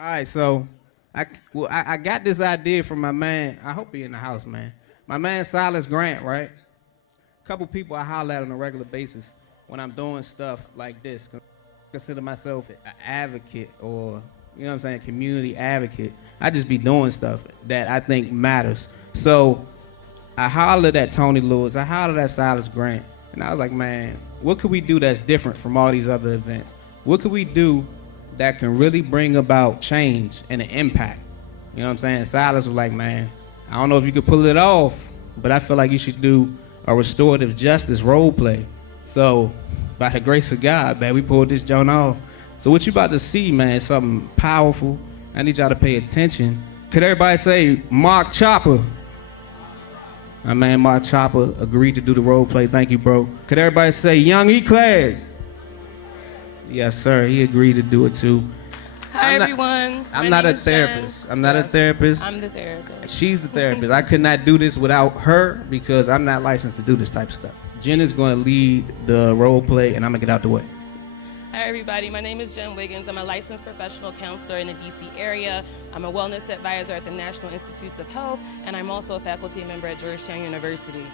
All right, so I got this idea from my man. I hope he in the house, man. My man Silas Grant, right? A couple people I holler at on a regular basis when I'm doing stuff like this. Consider myself an advocate or you know what I'm saying, community advocate. I just be doing stuff that I think matters. So I hollered at Tony Lewis, I hollered at Silas Grant, and I was like, man, what could we do that's different from all these other events? What could we do that can really bring about change and an impact? You know what I'm saying? Silas was like, man, I don't know if you could pull it off, but I feel like you should do a restorative justice role play. So, by the grace of God, man, we pulled this joint off. So what you about to see, man, is something powerful. I need y'all to pay attention. Could everybody say Mark Chopper? My man Mark Chopper agreed to do the role play. Thank you, bro. Could everybody say Young E-Class? Yes, sir. He agreed to do it too. Hi, everyone. I'm not a therapist. I'm not a therapist. I'm the therapist. She's the therapist. I could not do this without her because I'm not licensed to do this type of stuff. Jen is going to lead the role play, and I'm going to get out the way. Hi, everybody. My name is Jen Wiggins. I'm a licensed professional counselor in the D.C. area. I'm a wellness advisor at the National Institutes of Health, and I'm also a faculty member at Georgetown University.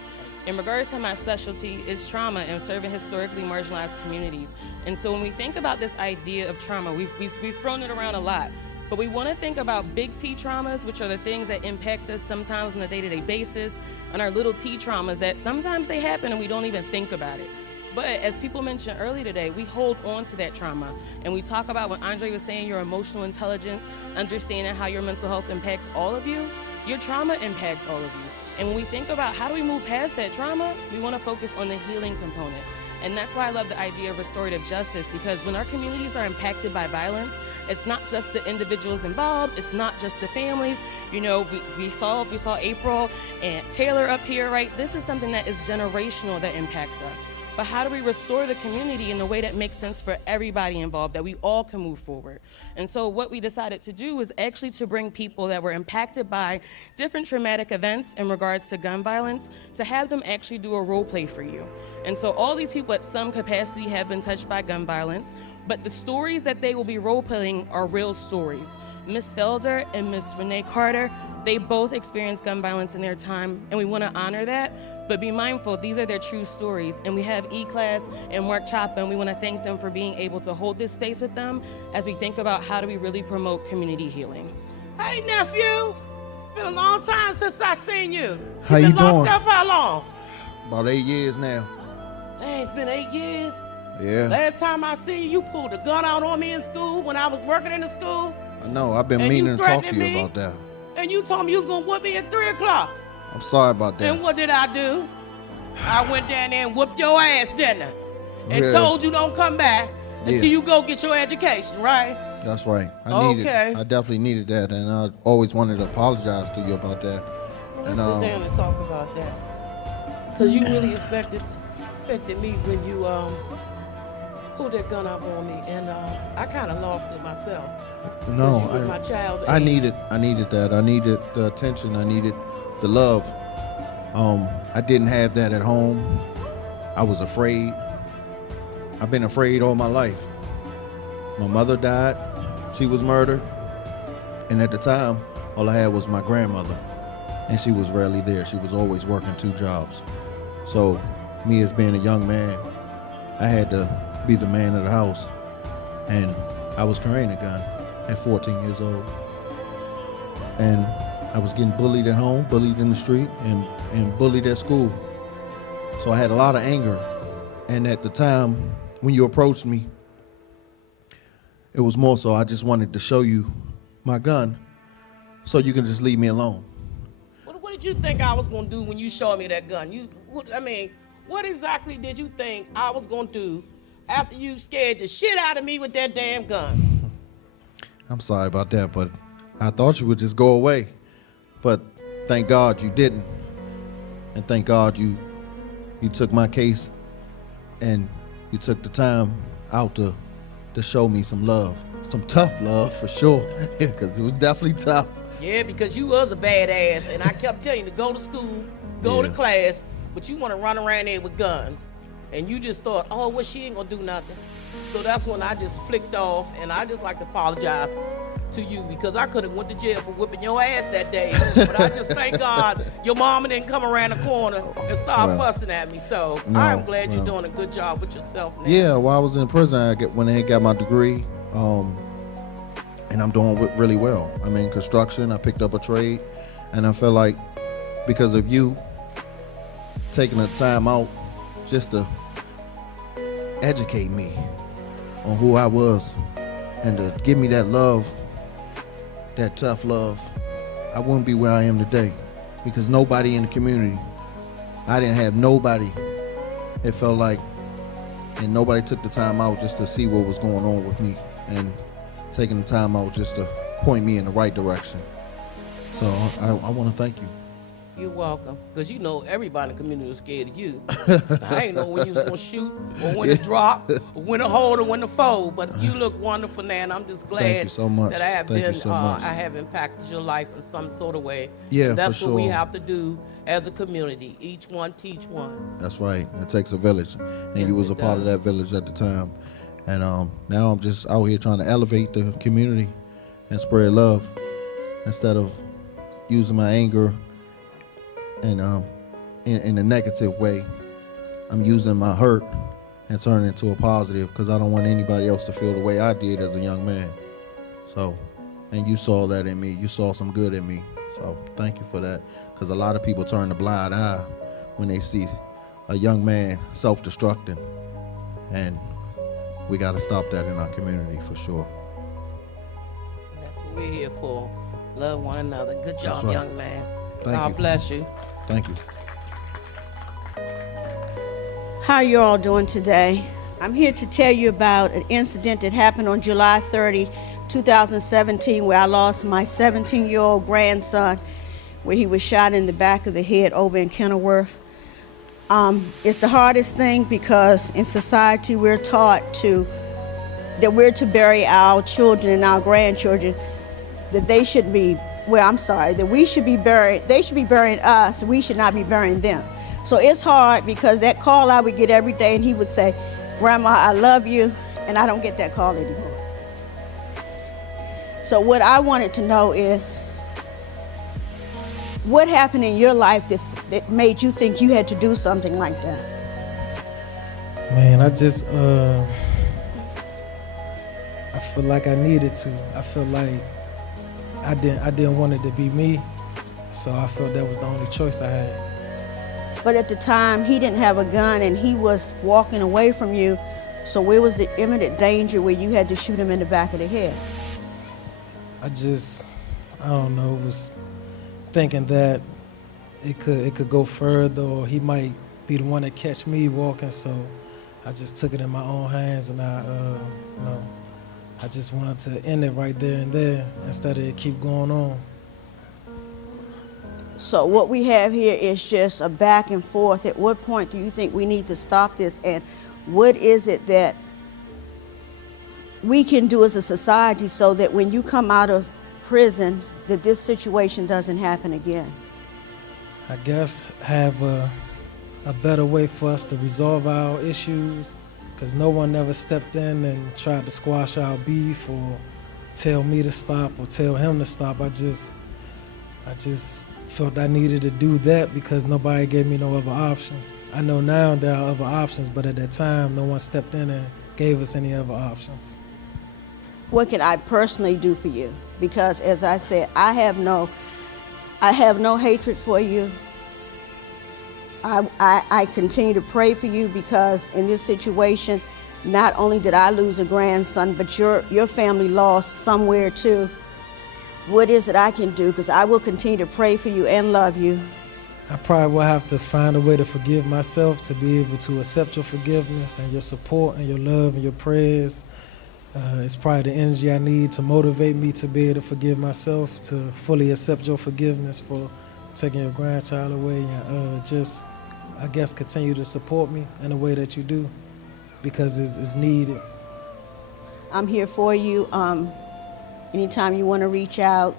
In regards to my specialty is trauma and serving historically marginalized communities. And so when we think about this idea of trauma, we've thrown it around a lot. But we want to think about big T traumas, which are the things that impact us sometimes on a day-to-day basis, and our little T traumas that sometimes they happen and we don't even think about it. But as people mentioned earlier today, we hold on to that trauma. And we talk about what Andre was saying, your emotional intelligence, understanding how your mental health impacts all of you, your trauma impacts all of you. And when we think about how do we move past that trauma, we want to focus on the healing component. And that's why I love the idea of restorative justice, because when our communities are impacted by violence, it's not just the individuals involved, it's not just the families. You know, we saw April and Taylor up here, right? This is something that is generational that impacts us. But how do we restore the community in a way that makes sense for everybody involved, that we all can move forward? And so what we decided to do was actually to bring people that were impacted by different traumatic events in regards to gun violence, to have them actually do a role play for you. And so all these people at some capacity have been touched by gun violence, but the stories that they will be role playing are real stories. Miss Felder and Miss Renee Carter, they both experienced gun violence in their time, and we want to honor that, but be mindful, these are their true stories. And we have E-Class and Mark Choppa, and we want to thank them for being able to hold this space with them as we think about how do we really promote community healing. Hey, nephew. It's been a long time since I seen you. How you been doing? Locked up how long? About 8 years now. Hey, it's been 8 years. Yeah. Last time I seen you, you pulled a gun out on me in school when I was working in the school. I know. I've been And you meaning to talk to threatening you me? about that. And you told me you was gonna whoop me at 3 o'clock. I'm sorry about that. And what did I do? I went down there and whooped your ass, didn't I? And Yeah. told you don't come back until Yeah. you go get your education, right? That's right. Okay. I definitely needed that, and I always wanted to apologize to you about that. Let's And, sit down and talk about that. Cause you really affected me when you pulled that gun up on me, and I kind of lost it myself. No, you were my child's I age. needed that. I needed the attention. I needed the love. I didn't have that at home. I was afraid. I've been afraid all my life. My mother died. She was murdered. And at the time, all I had was my grandmother. And she was rarely there. She was always working 2 jobs. So me as being a young man, I had to be the man of the house. And I was carrying a gun at 14 years old. And I was getting bullied at home, bullied in the street, and bullied at school. So I had a lot of anger. And at the time, when you approached me, it was more so I just wanted to show you my gun so you can just leave me alone. What did you think I was gonna do when you showed me that gun? What exactly did you think I was gonna do after you scared the shit out of me with that damn gun? I'm sorry about that, but I thought you would just go away. But thank God you didn't. And thank God you took my case and you took the time out to show me some love. Some tough love for sure, because it was definitely tough. Yeah, because you was a badass, and I kept telling you to go to school, go to Yeah. class, but you want to run around there with guns. And you just thought, oh, well, she ain't gonna do nothing. So that's when I just flicked off, and I just like to apologize to you because I could have went to jail for whipping your ass that day. But I just thank God your mama didn't come around the corner and start Well, fussing at me. So no, I'm glad you're well. doing a good job with yourself now. Yeah, while I was in prison, when I got my degree, and I'm doing really well. I'm in construction. I picked up a trade, and I feel like because of you taking the time out just to educate me on who I was and to give me that love, that tough love, I wouldn't be where I am today because nobody in the community, I didn't have nobody. It felt like, and nobody took the time out just to see what was going on with me and taking the time out just to point me in the right direction. So I want to thank you. You're welcome. Because you know everybody in the community was scared of you. I ain't know when you was going to shoot or when to drop or when to hold or when to fold. But you look wonderful now, and I'm just glad Thank you so much. that I have Thank you been, so much. I have impacted your life in some sort of way. Yeah, and that's for what we sure. have to do as a community. Each one teach one. That's right. It takes a village, and Yes, you was it a part of does. that village at the time. And now I'm just out here trying to elevate the community and spread love instead of using my anger and in a negative way. I'm using my hurt and turning it into a positive because I don't want anybody else to feel the way I did as a young man. So, and you saw that in me. You saw some good in me. So thank you for that, because a lot of people turn a blind eye when they see a young man self-destructing, and we got to stop that in our community for sure. That's what we're here for. Love one another. Good job, right. young man. Thank God you. bless you. Thank you. How you all doing today? I'm here to tell you about an incident that happened on July 30, 2017, where I lost my 17-year-old grandson, where he was shot in the back of the head over in Kenilworth. It's the hardest thing because in society we're taught that we're to bury our children and our grandchildren, that they should be, that we should be buried, they should be burying us, we should not be burying them. So it's hard because that call I would get every day, and he would say, "Grandma, I love you," and I don't get that call anymore. So what I wanted to know is, what happened in your life that made you think you had to do something like that? Man, I just, I feel like I needed to. I feel like I didn't want it to be me, so I felt that was the only choice I had. But at the time, he didn't have a gun and he was walking away from you, so where was the imminent danger where you had to shoot him in the back of the head? I don't know, was thinking that it could go further, or he might be the one that catch me walking, so I just took it in my own hands, and I just wanted to end it right there and there instead of it keep going on. So what we have here is just a back and forth. At what point do you think we need to stop this, and what is it that we can do as a society so that when you come out of prison that this situation doesn't happen again? I guess have a better way for us to resolve our issues, because no one ever stepped in and tried to squash our beef or tell me to stop or tell him to stop. I just felt I needed to do that because nobody gave me no other option. I know now there are other options, but at that time, no one stepped in and gave us any other options. What can I personally do for you? Because as I said, I have no hatred for you. I continue to pray for you because in this situation, not only did I lose a grandson, but your family lost somewhere too. What is it I can do? Because I will continue to pray for you and love you. I probably will have to find a way to forgive myself, to be able to accept your forgiveness and your support and your love and your prayers. It's probably the energy I need to motivate me to be able to forgive myself, to fully accept your forgiveness for taking your grandchild away, and just, I guess, continue to support me in the way that you do, because it's needed. I'm here for you. Anytime you want to reach out,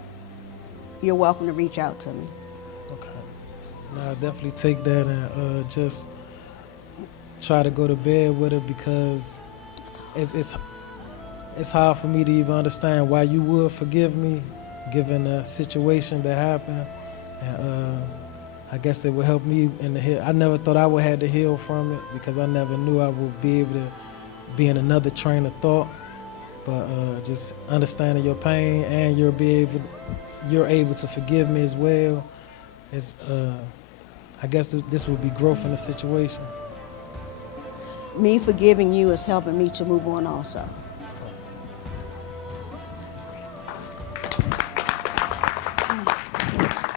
you're welcome to reach out to me. Okay. Now, I'll definitely take that and just try to go to bed with it, because it's it's hard for me to even understand why you would forgive me, given the situation that happened. And I guess it would help me in the heal. I never thought I would have to heal from it because I never knew I would be able to be in another train of thought. But just understanding your pain and you're able to forgive me as well. Is I guess this would be growth in the situation. Me forgiving you is helping me to move on also.